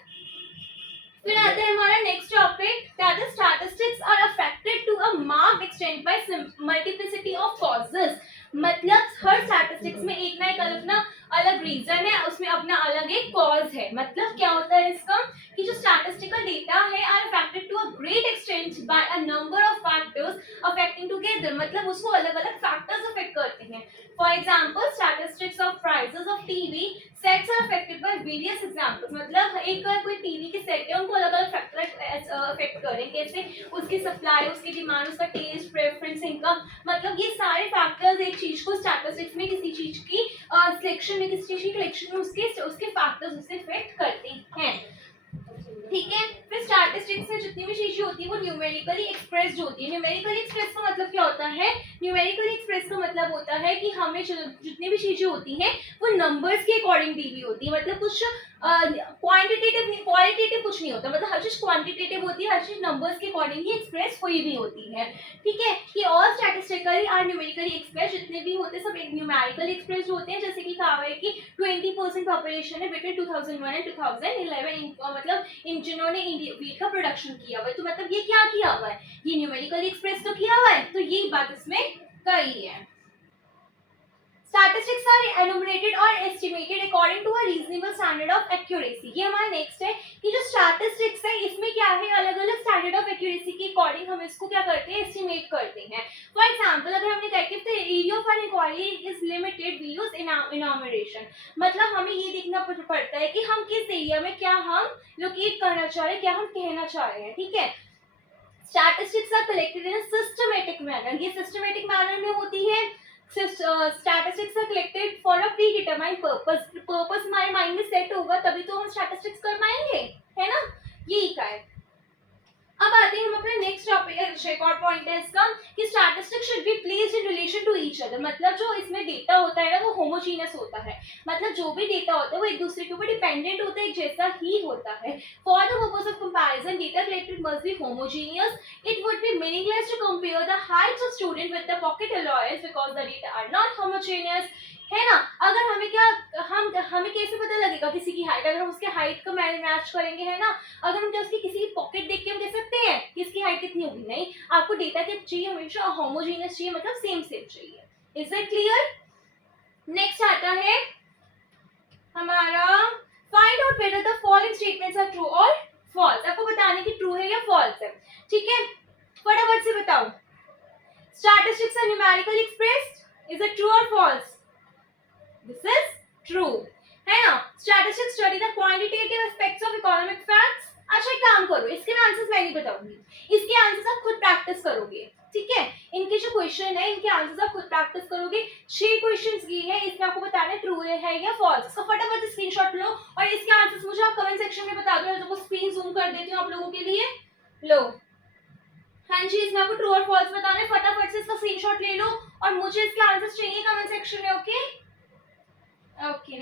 फिर आता है हमारा next topic, that is statistics are affected to a marked extent by multiplicity of causes. मतलब हर स्टैटिस्टिक्स में एक ना एक अलग रीजन है, उसमें अपना अलग एक कॉज है। मतलब क्या होता है इसका, कि जो स्टैटिस्टिकल डेटा है are affected to a great extent by a number of factors affecting together, मतलब उसको अलग अलग फैक्टर्स अफेक्ट करते हैं। For example statistics of prices of TV sets are affected by various examples, मतलब एक कोई टीवी के सेट है उनको अलग अलग फैक्टर अफेक्ट करें, कैसे उसकी सप्लाई, उसकी डिमांड, उसका टेस्ट, प्रेफरेंस, इनकम, मतलब ये सारे फैक्टर्स एक चीज को स्टैटिस्टिक्स में किसी चीज की सिलेक्शन में, किसी चीज की कलेक्शन में उसके फैक्टर्स उसे इफेक्ट करते हैं। ठीक है, फिर स्टैटिस्टिक्स में जितनी भी चीजें होती है वो न्यूमेरिकली एक्सप्रेस्ड होती है। न्यूमेरिकली एक्सप्रेस का मतलब क्या होता है, न्यूमेरिकली एक्सप्रेस का मतलब होता है कि हमें जितनी भी चीजें होती हैं वो नंबर्स के अकॉर्डिंग दी हुई होती है, मतलब कुछ क्वांटिटेटिव नहीं, क्वालिटेटिव कुछ नहीं होता, मतलब हर चीज क्वांटिटेटिव होती है, हर चीज नंबर्स के अकॉर्डिंग ही एक्सप्रेस हुई भी होती है। ठीक है, कि all statistically are numerically express, जितने भी होते हैं सब एक न्यूमेरिकली एक्सप्रेस होते हैं। जैसे कि कहा है कि 20% पॉपुलेशन है बिटवीन 2001 एंड 2011, मतलब इन जिन्होंने वीट का प्रोडक्शन किया हुआ है, तो मतलब ये क्या किया हुआ है, ये न्यूमेरिकली एक्सप्रेस तो किया हुआ है, तो ये बात इसमें कही है। Statistics are enumerated or estimated according to a reasonable standard of accuracy। ये हमारा नेक्स्ट है कि जो स्टैटिस्टिक्स है इसमें क्या है, अलग अलग स्टैंडर्ड ऑफ एक्यूरेसी के अकॉर्डिंग हम इसको क्या करते हैं, एस्टिमेट करते हैं। फॉर एग्जांपल अगर हमने कहा कि the area of an inquiry is limited, we use enumeration, मतलब हमें ये देखना पड़ता है कि हम किस एरिया में क्या हम लोकेट करना चाह रहे हैं, क्या हम कहना चाह रहे हैं। ठीक है, statistics are collected in systematic manner, ये सिस्टमेटिक मैनर में होती है। Statistics are collected for a predetermined purpose, purpose हमारे माइंड में सेट होगा तभी तो हम स्टैटिस्टिक्स कर पाएंगे, है ना, यही का है। अब आते हैं हम अपने नेक्स्ट टॉपिक, एक और पॉइंट है इसका कि statistics should be placed in relation to each other, मतलब जो इसमें डेटा होता है ना वो होमोजीनियस होता है, मतलब जो भी डेटा होता है वो एक दूसरे के ऊपर डिपेंडेंट होता है, एक जैसा ही होता है। For the purpose of comparison data collected must be homogeneous, it would be meaningless to compare the heights of student with the pocket allowance because the data are not homogeneous, है ना। अगर हमें क्या, हमें कैसे पता लगेगा किसी की हाइट, अगर हम उसके हाइट का मैच करेंगे, है ना, अगर हम उसकी किसी की पॉकेट देख के हम कह सकते हैं कि इसकी हाइट कितनी होगी, नहीं, आपको डेटा क्या चाहिए, हमेशा होमोजेनियस चाहिए, मतलब सेम चाहिए। Is it clear? नेक्स्ट आता है हमारा find out whether the following statements are true और फॉल्स, आपको बताने की ट्रू है या फॉल्स है। ठीक है, फटाफट से बताओ, statistics are numerically expressed, is it true और फॉल्स? This is true, है ना। Statistics study the quantitative aspects of economic facts। अच्छा एक काम करो, इसके ना आंसर्स मैं नहीं बताऊंगी, इसके आंसर्स आप खुद प्रैक्टिस करोगे। ठीक है, इनके जो क्वेश्चन है इनके आंसर्स आप खुद प्रैक्टिस करोगे। 6 क्वेश्चंस ये हैं, इसमें आपको बताना है ट्रू है या फॉल्स। तो फटाफट स्क्रीनशॉट लो और इसके आंसर्स मुझे आप कमेंट सेक्शन में बता दो, तो स्क्रीन जूम कर देती हूँ आप लोगों के लिए। लो, हाँ जी, इसमें आपको ट्रू और फॉल्स बताना है, फटाफट से इसका स्क्रीनशॉट ले लो और मुझे इसके आंसर्स चाहिए कमेंट सेक्शन में। ओके ओके,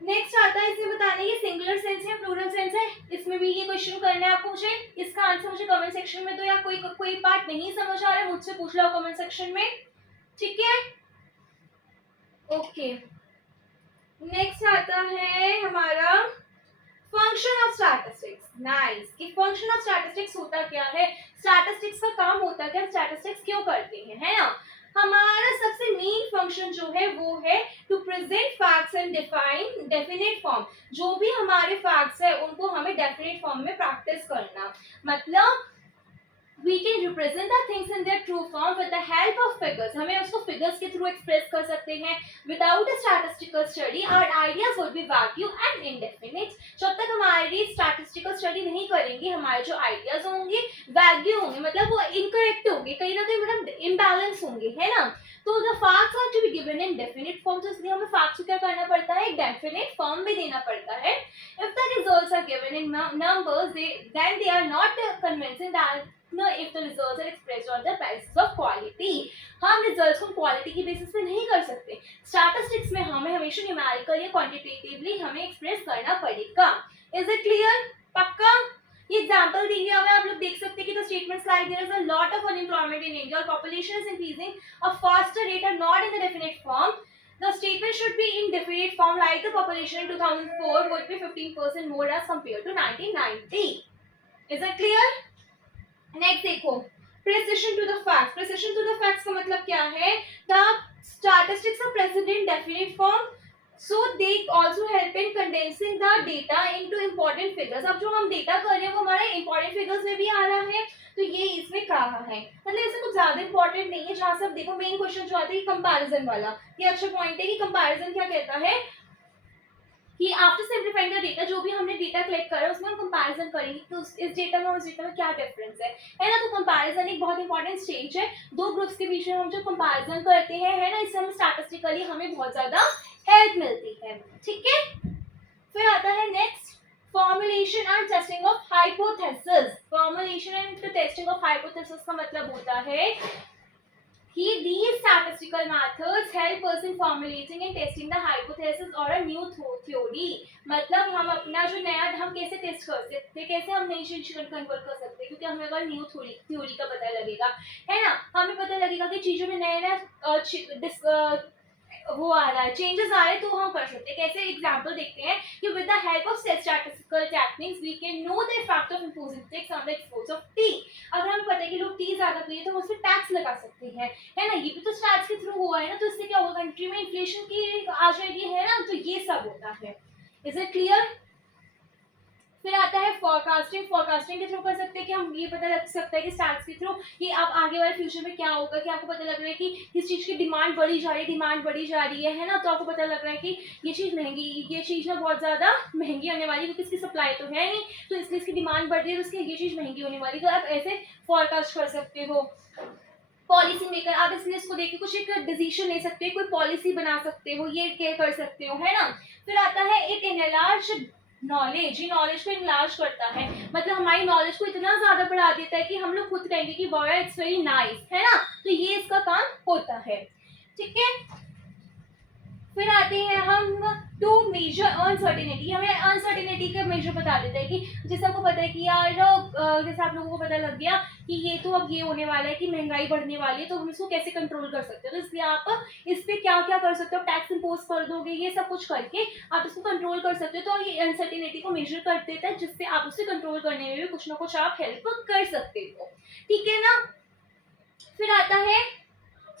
नेक्स्ट आता है, इसमें बताना है ये सिंगुलर सेंस है प्लूरल सेंस है, इसमें भी ये क्वेश्चन करना है आपको। मुझे इसका आंसर मुझे कमेंट सेक्शन में दो, या कोई पार्ट नहीं समझ आ रहा है मुझसे पूछ लो कमेंट सेक्शन में। ठीक है, ओके। नेक्स्ट आता है हमारा फंक्शन ऑफ स्टैटिस्टिक्स। नाइस, कि फंक्शन ऑफ स्टैटिस्टिक्स होता क्या है, स्टैटिस्टिक्स का काम होता क्या, स्टैटिस्टिक्स क्यों करते हैं, है ना। हमारा सबसे मेन फंक्शन जो है वो है to present facts in define definite form, जो भी हमारे फैक्ट्स है उनको हमें डेफिनेट फॉर्म में प्रैक्टिस करना, मतलब we can represent the things in their true form with the help of figures. हमें उसको figures के through express कर सकते हैं. Without a statistical study, our ideas would be vague and indefinite. जब तक हमारी statistical study नहीं करेंगे, हमारे जो ideas होंगे vague होंगे, मतलब वो incorrect होंगे, कहीं ना कहीं मतलब imbalance होंगे, है ना. तो the facts are to be given in definite form, तो इसलिए हमें facts को क्या करना पड़ता है, definite form भी देना पड़ता है. If the results are given in numbers, then they are not convincing that no, if the results are expressed on the basis of quality. हम results को quality की basis पे नहीं कर सकते. Statistics में हमें हमेशा numerical या quantitatively हमें express करना पड़ेगा. Is it clear? पक्का? ये एग्जाम्पल दी हुई है, आप लोग देख सकते हैं कि the statements like there is a lot of unemployment in India, population is increasing a faster rate are not in the definite form. The statement should be in definite form like the population in 2004 would be 15% more as compared to 1990. Is that clear? Next देखो, precision to the facts. Precision to the facts का मतलब क्या है? The statistics are present in definite form, so they also help in condensing the data into important figures. अब जो हम data कर रहे हैं वो हमारे important figures में भी आ रहा है, तो ये इसमें कहा है, मतलब इससे कुछ ज्यादा इंपॉर्टेंट नहीं है. जहाँ सब देखो मेन क्वेश्चन जो आता है कंपैरिजन वाला, ये अच्छा पॉइंट है कि कंपैरिजन क्या कहता है कि आफ्टर सिंप्लीफाइंग द डेटा, जो भी हमने डेटा कलेक्ट करा है उसमें हम कंपैरिजन करेंगे तो इस डेटा में और उस डेटा में क्या डिफरेंस है ना. तो कंपैरिजन एक बहुत इंपॉर्टेंट स्टेज है. दो ग्रुप्स के बीच में हम जो कंपैरिजन करते हैं, है ना, इससे हमें स्टैटिस्टिकली हमें बहुत ज्यादा हेल्प मिलती है. ठीक है, फिर आता है next, formulation and testing of hypothesis. Formulation and testing of hypothesis का मतलब होता है कि these statistical methods help us in formulating and testing the hypothesis or a new theory. मतलब हम अपना जो नया हम कैसे टेस्ट कर सकते हैं, कैसे हम नई चीज कन्वर्ट कर सकते हैं, क्योंकि हमें अगर न्यू थ्योरी का पता लगेगा, है ना, हमें पता लगेगा कि चीजों में नया नया वो आ रहा है, चेंजेस आ रहे हैं, तो हम कर सकते हैं. कैसे एग्जांपल देखते हैं कि with the help of statistical techniques we can know the effect of imposing tax on the exports of tea. अगर हमें पता है कि लोग टी ज्यादा पिए तो हम उस पर टैक्स लगा सकते हैं, है ना. ये भी तो स्टैट्स के थ्रू हुआ है ना, तो इससे क्या होगा, कंट्री में इन्फ्लेशन की आ जाएगी, है ना. तो ये सब होता है. Is it clear? फिर आता है फोरकास्टिंग. फोरकास्टिंग के थ्रू कर सकते हैं कि हम ये पता लग सकता है कि स्टैट्स के थ्रू कि अब आगे वाले फ्यूचर में क्या होगा, कि आपको पता लग रहा है कि किस चीज़ की डिमांड बढ़ी जा रही है, डिमांड बढ़ी जा रही है ना, तो आपको पता लग रहा है कि ये चीज़ महंगी, ये चीज़ ना बहुत ज़्यादा महंगी होने वाली है, क्योंकि इसकी सप्लाई तो है नहीं, तो इसलिए इसकी डिमांड बढ़ रही है, तो इसकी ये चीज़ महंगी होने वाली. तो आप ऐसे फोरकास्ट कर सकते हो. पॉलिसी मेकर, आप इसलिए इसको देख के कुछ एक डिसीजन ले सकते हो, कोई पॉलिसी बना सकते हो, ये क्या कर सकते हो, है ना. फिर आता है एक एनलार्ज नॉलेज. ये नॉलेज को इनलार्ज करता है, मतलब हमारी नॉलेज को इतना ज्यादा बढ़ा देता है कि हम लोग खुद कहेंगे कि वाओ इट्स वेरी नाइस, है ना. तो ये इसका काम होता है. ठीक है, फिर आते हैं हम टू मेजर अनसर्टेनिटी. हमें अनसर्टेनिटी का मेजर बता देता है कि जैसे आपको पता है कि यार जैसे आप लोगों को पता लग गया कि ये तो अब ये होने वाला है कि महंगाई बढ़ने वाली है, तो हम इसको कैसे कंट्रोल कर सकते हो. तो इसलिए आप इस पर क्या क्या कर सकते हो, टैक्स इम्पोज कर दोगे, ये सब कुछ करके आप इसको कंट्रोल कर सकते हो. तो ये अनसर्टेनिटी को मेजर कर देता है, जिससे आप उसे कंट्रोल करने में भी कुछ ना कुछ आप हेल्प कर सकते हो. ठीक है ना. फिर आता है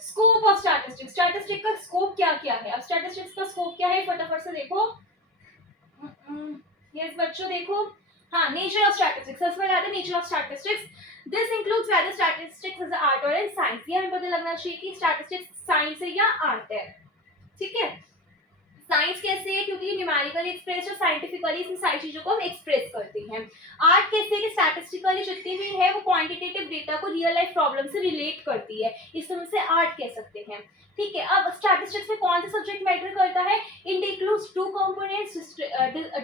स्कोप ऑफ स्टैटिस्टिक्स. स्टैटिस्टिक्स का स्कोप क्या क्या है. अब स्टैटिस्टिक्स का स्कोप क्या है फटाफट से देखो. यस बच्चों देखो, हाँ, नेचर ऑफ स्टैटिस्टिक्स. सबसे पहले आता है nature of statistics. This includes whether statistics is art और इन साइंस. ये हमें पता लगना चाहिए कि स्टैटिस्टिक्स साइंस है या आर्ट है. ठीक है, साइंस कैसे है, क्योंकि न्यूमेरिकली एक्सप्रेस और साइंटिफिकली इन सारी चीजों को हम एक्सप्रेस करते हैं. आर्ट कैसे है कि स्टैटिस्टिकली जितनी भी है वो क्वांटिटेटिव डेटा को रियल लाइफ प्रॉब्लम से रिलेट करती है, इस तरह से आर्ट कह सकते हैं. ठीक है, अब स्टैटिस्टिक्स में कौन सा सब्जेक्ट मैटर करता है. It includes two components,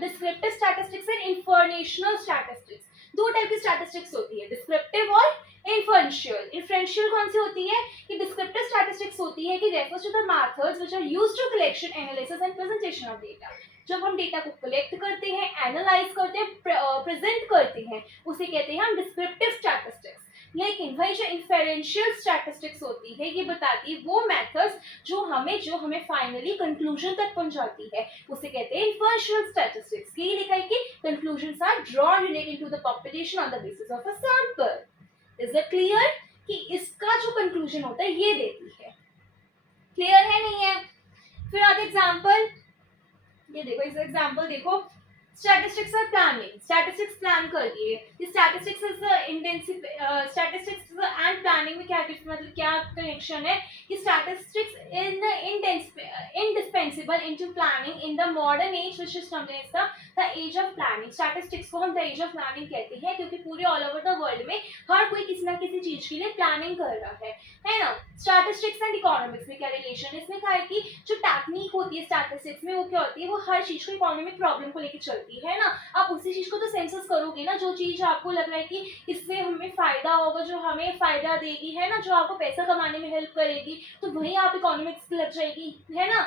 descriptive statistics and informational statistics. दो टाइप की स्टैटिस्टिक्स होती है, डिस्क्रिप्टिव और इन्फरेंशियल. इन्फरेंशियल कौन सी होती है कि डिस्क्रिप्टिव स्टैटिस्टिक्स होती है कि refers to the methods which are used to collection, analysis and presentation of data. जब हम डेटा को कलेक्ट करते हैं, एनालाइज करते हैं, प्रेजेंट करते हैं, उसे कहते हैं हम डिस्क्रिप्टिव स्टैटिस्टिक्स. लेकिन वही जो इन्फरेंशियल स्टैटिस्टिक्स होती है, ये बताती है वो मेथड्स जो हमें फाइनली कंक्लूजन तक पहुंचाती है, उसे कहते हैं इन्फरेंशियल स्टैटिस्टिक्स. ये लिखा है कि conclusions are drawn relating to the population on the basis of a sample. Is it clear कि इसका जो कंक्लूजन होता है ये देती है. क्लियर है नहीं है. फिर आते एग्जांपल, ये देखो, इस एग्जांपल देखो. स्टैटिस्टिक्स और प्लानिंग, स्टैटिस्टिक्स प्लान कर लिए, statistics is intensive, statistics and planning में क्या मतलब क्या कनेक्शन है कि statistics in indispensable into planning in the modern age which is known as the age of planning. Statistics को हम द एज ऑफ प्लानिंग कहते हैं क्योंकि पूरे ऑल ओवर द वर्ल्ड में हर कोई किसी ना किसी चीज के लिए प्लानिंग कर रहा है ना। स्टैटिस्टिक्स एंड इकोनॉमिक्स में क्या रिलेशन है, इसमें कहा है कि जो टेक्निक होती है स्टैटिस्टिक्स में वो क्या होती है, वो हर चीज को इकोनॉमिक प्रॉब्लम को लेकर चलती है ना। आप उसी चीज को तो सेंसस करोगे ना, जो चीज आपको लग रहा है कि इससे हमें फायदा होगा, जो हमें फायदा देगी, है ना, जो आपको पैसा कमाने में हेल्प करेगी, तो वही आप इकोनॉमिक्स लग जाएगी, है ना।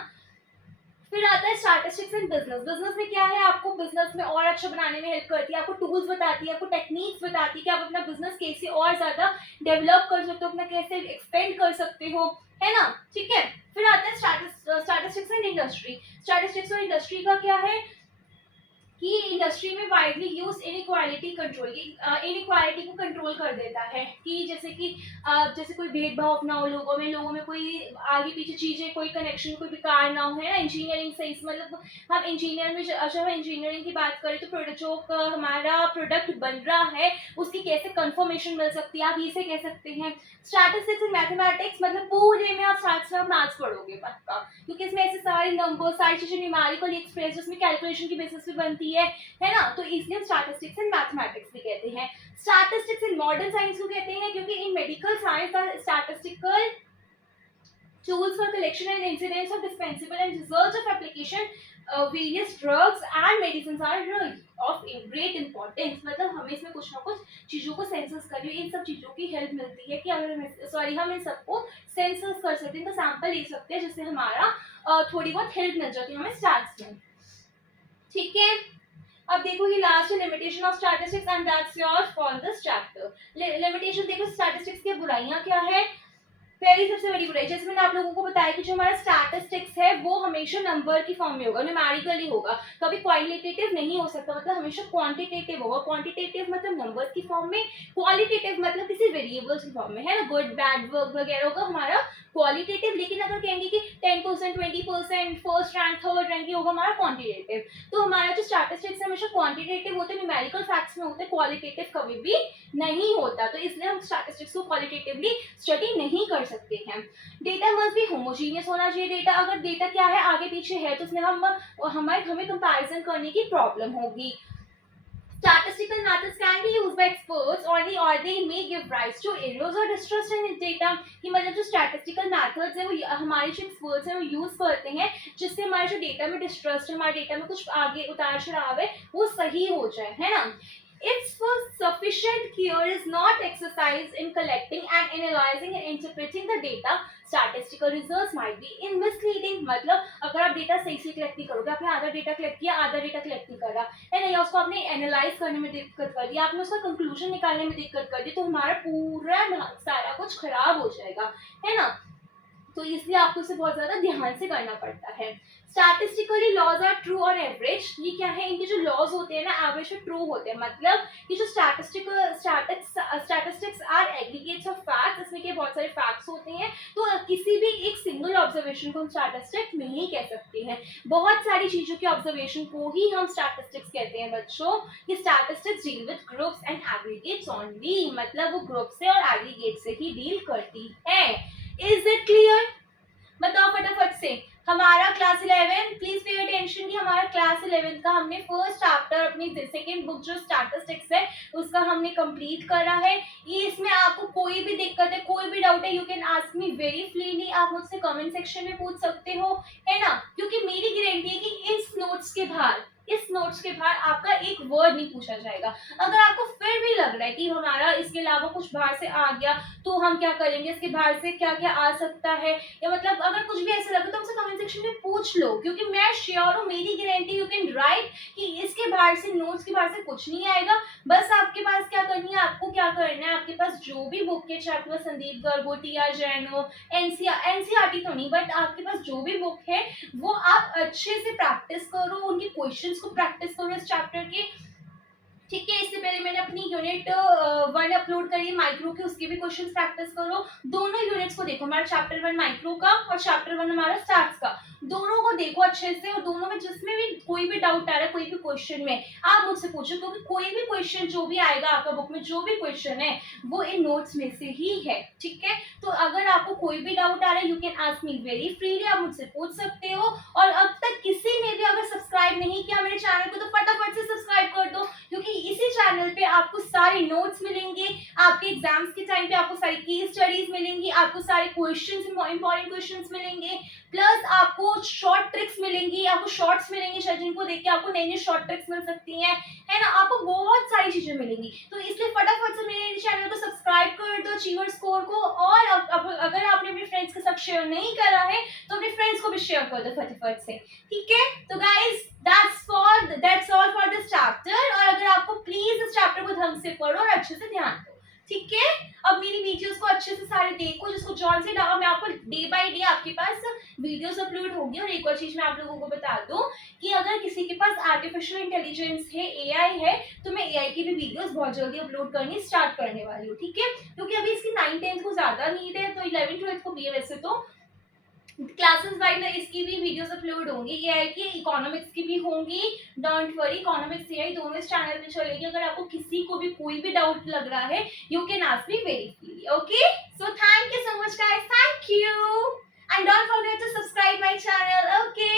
फिर आता है स्टैटिस्टिक्स इन बिजनेस। बिजनेस में क्या है, आपको बिजनेस में और अच्छा बनाने में हेल्प करती है, आपको टूल्स बताती है, आपको टेक्निक्स बताती है कि आप अपना बिजनेस कैसे और ज्यादा डेवलप कर सकते हो, अपना कैसे एक्सपेंड कर सकते हो, है ना, ठीक है। फिर आता है स्टैटिस्टिक्स इन इंडस्ट्री। स्टैटिस्टिक्स और इंडस्ट्री का क्या है कि इंडस्ट्री में widely use inequality control, inequality को कंट्रोल कर देता है कि जैसे कोई भेदभाव ना हो लोगों में कोई आगे पीछे चीजें, कोई कनेक्शन, कोई बेकार ना हो, है ना। इंजीनियरिंग से इस मतलब हम इंजीनियर में जब हम इंजीनियरिंग की बात करें तो प्रोडक्ट जो हमारा प्रोडक्ट बन रहा है उसकी कैसे कंफर्मेशन मिल सकती है, आप इसे कह सकते हैं। स्टैटिस्टिक्स एंड मैथमेटिक्स मतलब पूरे में आप साथ साथ मैथ्स पढ़ोगे पक्का, क्योंकि इसमें ऐसे सारे नंबर, सारी चीजें न्यूमेरिकली एक्सप्रेस जिसमें कैलकुलेशन की बेसिस पे बनती है ना, तो इसलिए हम स्टैटिस्टिक्स एंड मैथमेटिक्स भी कहते हैं। स्टैटिस्टिक्स इन मॉडर्न साइंस को कहते हैं क्योंकि इन medical science the statistical tools for collection and incidence of dispensable and results of application various drugs and medicines are of great importance। मतलब हमें इसमें कुछ ना कुछ चीजों को सेंसस कर इन सब चीजों की हेल्प मिलती है कि अगर हम इन सबको सेंसस कर सकते हैं, तो सैंपल ले सकते हैं जिससे हमारा थोड़ी बहुत हेल्प मिल जाती है हमें स्टैट्स में, ठीक है। अब देखो ये लास्ट है limitation of statistics and that's your for this chapter. Limitation देखो स्टैटिस्टिक्स की बुराइयां क्या है। पहली सबसे बड़ी बुराई, जैसे मैंने आप लोगों को बताया कि जो हमारा स्टैटिस्टिक्स है वो हमेशा नंबर की फॉर्म में होगा, न्यूमेरिकली होगा, कभी क्वालिटेटिव नहीं हो सकता, मतलब हमेशा क्वांटिटेटिव होगा। क्वांटिटेटिव मतलब नंबर्स की फॉर्म में, क्वालिटेटिव मतलब किसी वेरिएबल्स की फॉर्म में, है ना, गुड बैड वर्क वगैरह होगा हमारा क्वालिटेटिव। लेकिन अगर कहेंगे कि 10%, 20%, फर्स्ट रैंक, थर्ड रैंक होगा हमारा क्वांटिटेटिव। तो हमारा जो स्टैटिस्टिक्स हमेशा क्वांटिटेटिव होते हैं, न्यूमेरिकल फैक्ट्स में होते हैं, क्वालिटेटिव कभी भी नहीं होता। तो इसलिए हम स्टैटिस्टिक्स को क्वालिटेटिवली स्टडी नहीं कर सकते हैं। डेटा मस्ट भी होमोजीनियस होना चाहिए। डेटा अगर डेटा क्या है आगे पीछे है तो उसमें हमें कंपैरिजन करने की प्रॉब्लम होगी। Statistical methods can be used by experts only or they may give rise to errors or distrust in data। कि मतलब जो statistical methods है वो हमारे जो experts हैं वो यूज करते हैं जिससे हमारे जो डेटा में डिस्ट्रस्ट है, हमारे डेटा में कुछ आगे उतार चढ़ाव है वो सही हो जाए, है ना। If sufficient care is not exercised in collecting and analyzing and interpreting the data, statistical results might be in misleading। मतलब अगर आप डेटा सही से कलेक्ट नहीं करोगे, आपने आधा डेटा कलेक्ट किया, आधा डेटा कलेक्ट नहीं करा, है ना, या उसको आपने एनालाइज करने में दिक्कत कर दी, आपने उसका कंक्लूजन निकालने में दिक्कत कर दी, तो हमारा पूरा सारा कुछ खराब हो जाएगा, है ना। तो इसलिए आपको इसे बहुत ज्यादा ध्यान से करना पड़ता है। Statistically laws are true on average. ये क्या है, इनके जो लॉज होते हैं ना एवरेज में ट्रू होते हैं, मतलब कि जो statistics are aggregates of facts, इसमें के बहुत सारे फैक्ट्स होते हैं, तो किसी भी एक सिंगल ऑब्जर्वेशन को हम स्टैटिस्टिक्स नहीं कह सकते हैं, बहुत सारी चीजों के ऑब्जर्वेशन को ही हम स्टैटिस्टिक्स कहते हैं बच्चों। कि statistics deal with groups and aggregates only, मतलब वो ग्रुप से और एग्रीगेट से ही डील करती है। Is it clear? बताओ फटाफट से। हमारा क्लास 11, प्लीज पे अटेंशन, कि हमारा क्लास 11 का हमने फर्स्ट चैप्टर अपनी सेकेंड बुक जो स्टैटिस्टिक्स है उसका हमने कंप्लीट करा है। ये इसमें आपको कोई भी दिक्कत है, कोई भी डाउट है, you can ask me very freely, आप मुझसे कमेंट सेक्शन में पूछ सकते हो, है ना, क्योंकि मेरी गारंटी है कि इस नोट्स के बाहर आपका एक वर्ड नहीं पूछा जाएगा। अगर आपको फिर भी लग रहा है कि हमारा इसके अलावा कुछ बाहर से आ गया तो हम क्या करेंगे, इसके बाहर से क्या क्या आ सकता है, या मतलब अगर कुछ भी ऐसा लगे तो हमसे कमेंट सेक्शन में पूछ लो, क्योंकि मैं श्योर हूँ, मेरी गारंटी, यू कैन राइट कि इसके बाहर से, नोट्स के बाहर से कुछ नहीं आएगा। बस आपके पास क्या करनी है, आपको क्या करना है, आपके पास जो भी बुक है, चाहे आपके पास संदीप गर्ग, टी.आर. जैन हो, एनसीईआरटी तो नहीं, बट आपके पास जो भी बुक है वो आप अच्छे से प्रैक्टिस करो, उनके क्वेश्चंस को प्रैक्टिस करो इस चैप्टर के, ठीक है। इससे पहले मैंने अपनी यूनिट 1 अपलोड करी माइक्रो की, उसके भी क्वेश्चंस प्रैक्टिस करो। दोनों यूनिट्स को देखो, हमारा चैप्टर 1 माइक्रो का और चैप्टर 1 हमारा स्टार्स का, दोनों को देखो अच्छे से, और दोनों में जिसमें भी कोई भी डाउट आ रहा है, कोई भी क्वेश्चन में आप मुझसे पूछो, क्योंकि कोई भी क्वेश्चन जो भी आएगा आपका बुक में, जो भी क्वेश्चन है वो इन नोट्स में से ही है। ठीक है, तो अगर आपको कोई भी डाउट आ रहा है, you can ask me very freely, आप मुझसे पूछ सकते हो। और अब तक किसी ने भी अगर सब्सक्राइब नहीं किया मेरे चैनल को, तो फटाफट से सब्सक्राइब कर दो, क्योंकि इसी चैनल पे आपको सारे नोट्स मिलेंगे, आपके एग्जाम्स के टाइम पे आपको सारी केस स्टडीज मिलेंगी, आपको सारे क्वेश्चंस, इंपॉर्टेंट क्वेश्चंस मिलेंगे, प्लस आपको शॉर्ट ट्रिक्स मिलेंगी, आपको शॉर्ट्स मिलेंगे शायद, जिनको देख के आपको नई नई शॉर्ट ट्रिक्स मिल सकती हैं, है ना, आपको बहुत सारी चीजें मिलेंगी। तो इसलिए फटाफट से मेरे चैनल को सब्सक्राइब कर दो, अचीवर स्कोर को। और अगर आपने अपने फ्रेंड्स के साथ शेयर नहीं करा है तो अपने फ्रेंड्स को भी शेयर कर दो फटाफट से। ठीक है, तो guys that's all for this chapter. और अगर आपको प्लीज इस चैप्टर को ढंग से पढ़ो और अच्छे से ध्यान दो। ठीक है, अब मेरी वीडियोस को अच्छे से सारे देखो, जिसको जॉन से डाउन, मैं आपको डे बाय डे आपके पास वीडियोस अपलोड होगी। और एक और चीज मैं आप लोगों को बता दूं कि अगर किसी के पास आर्टिफिशियल इंटेलिजेंस है, एआई है, तो मैं एआई की भी वीडियोस बहुत जल्दी अपलोड करनी स्टार्ट करने वाली हूँ। ठीक है, क्योंकि अभी इसकी 9th-10th को ज्यादा नीड है, तो 11th-12th को भी है वैसे तो। क्लासेस वाइज इसकी भी वीडियोस अपलोड होंगी, एआई की, इकोनॉमिक्स की भी होंगी। डोंट वरी, इकोनॉमिक्स एआई दोनों इस चैनल पे चलेगी। अगर आपको किसी को भी कोई भी डाउट लग रहा है, you can ask me very freely. Okay, so thank you so much guys, thank you, and don't forget to subscribe my channel. Okay.